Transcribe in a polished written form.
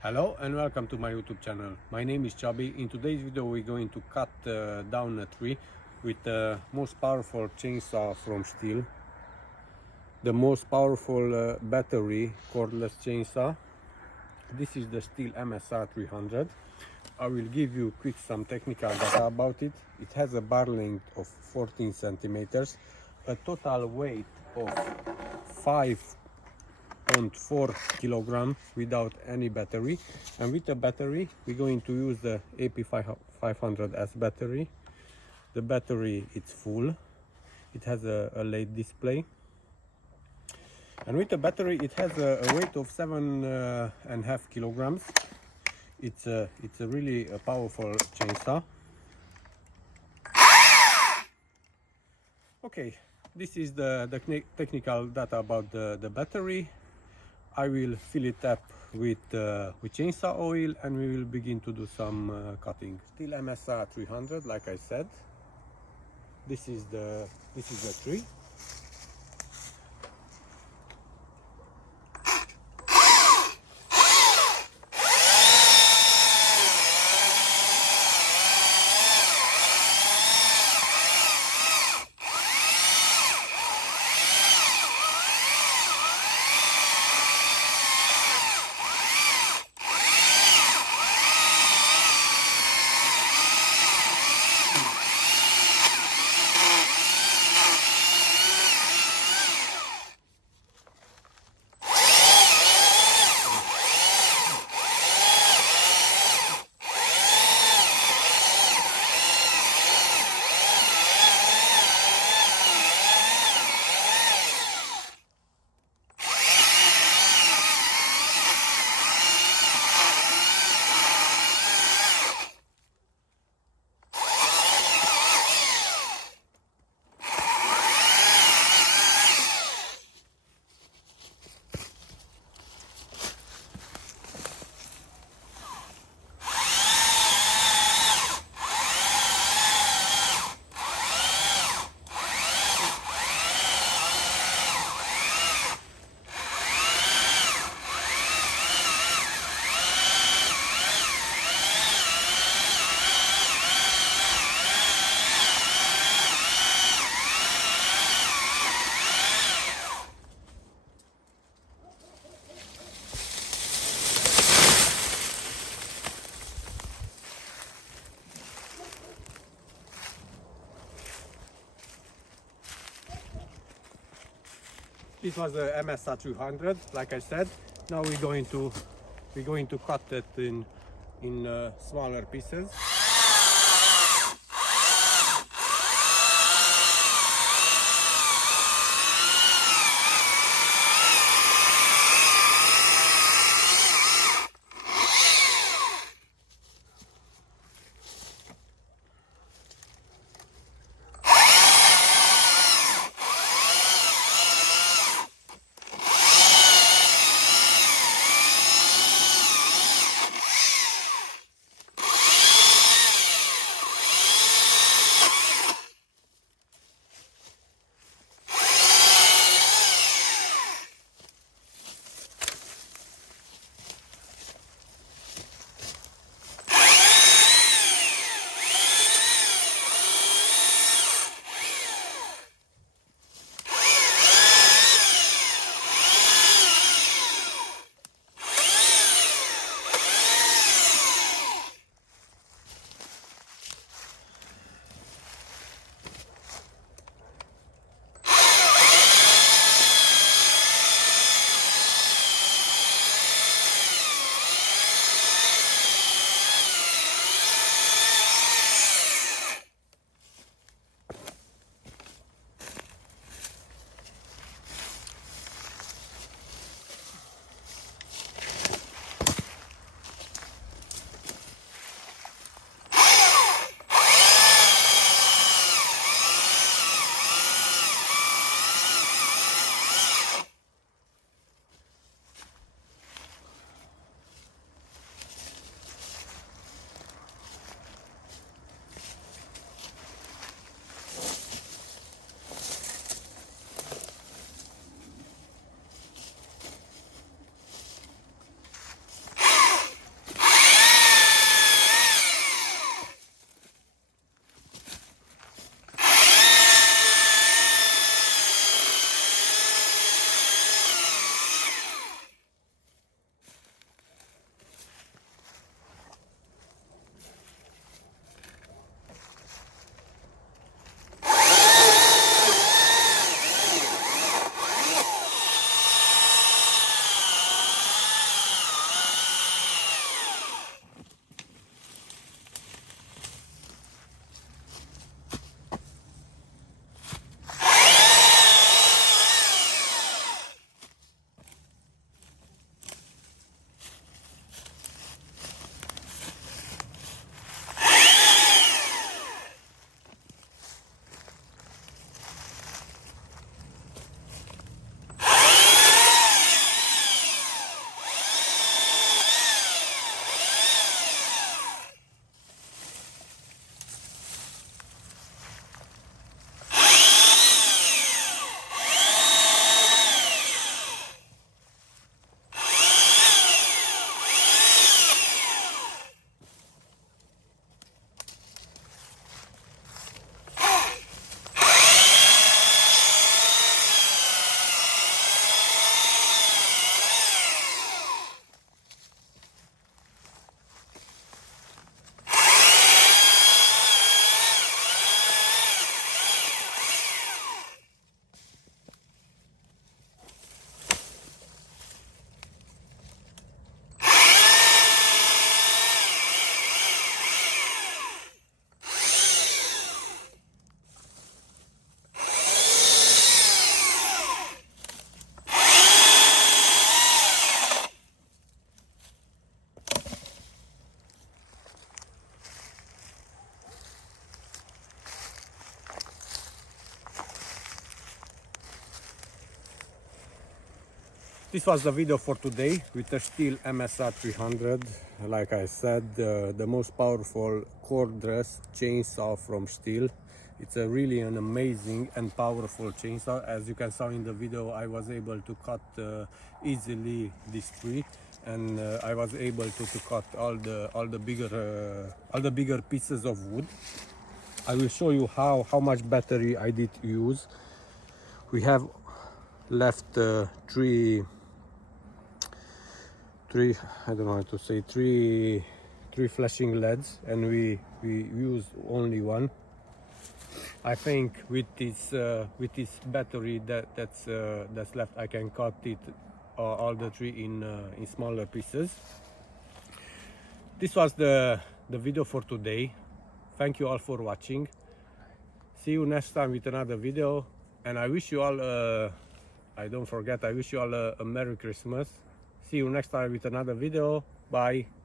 Hello and welcome to my YouTube channel. My name is Chubby. In today's video we're going to cut down a tree with the most powerful chainsaw from Stihl. The most powerful battery cordless chainsaw. This is the Stihl Msa-300. I will give you quick some technical data about it. It has a bar length of 14 centimeters, a total weight of 5.4 kilograms without any battery, and with the battery we're going to use the AP500S battery. The battery is full, it has a LED display, and with the battery it has a weight of 7.5 kilograms. It's a really powerful chainsaw. Okay, this is the technical data about the battery. I will fill it up with chainsaw oil and we will begin to do some cutting. Stihl Msa-300, like I said. This is the tree. This was the Msa-300, like I said. Now we're going to cut it in smaller pieces. This was the video for today with the Stihl Msa-300. Like I said, the most powerful cordless chainsaw from Stihl. It's really an amazing and powerful chainsaw. As you can see in the video, I was able to cut easily this tree, and I was able to cut all the bigger pieces of wood. I will show you how much battery I did use. We have left three I don't know how to say, three flashing LEDs, and we used only one. I think with this battery that's left, I can cut it all the tree in smaller pieces. This was the video for today. Thank you all for watching. See you next time with another video, and I wish you all I wish you all a Merry Christmas. See you next time with another video. Bye.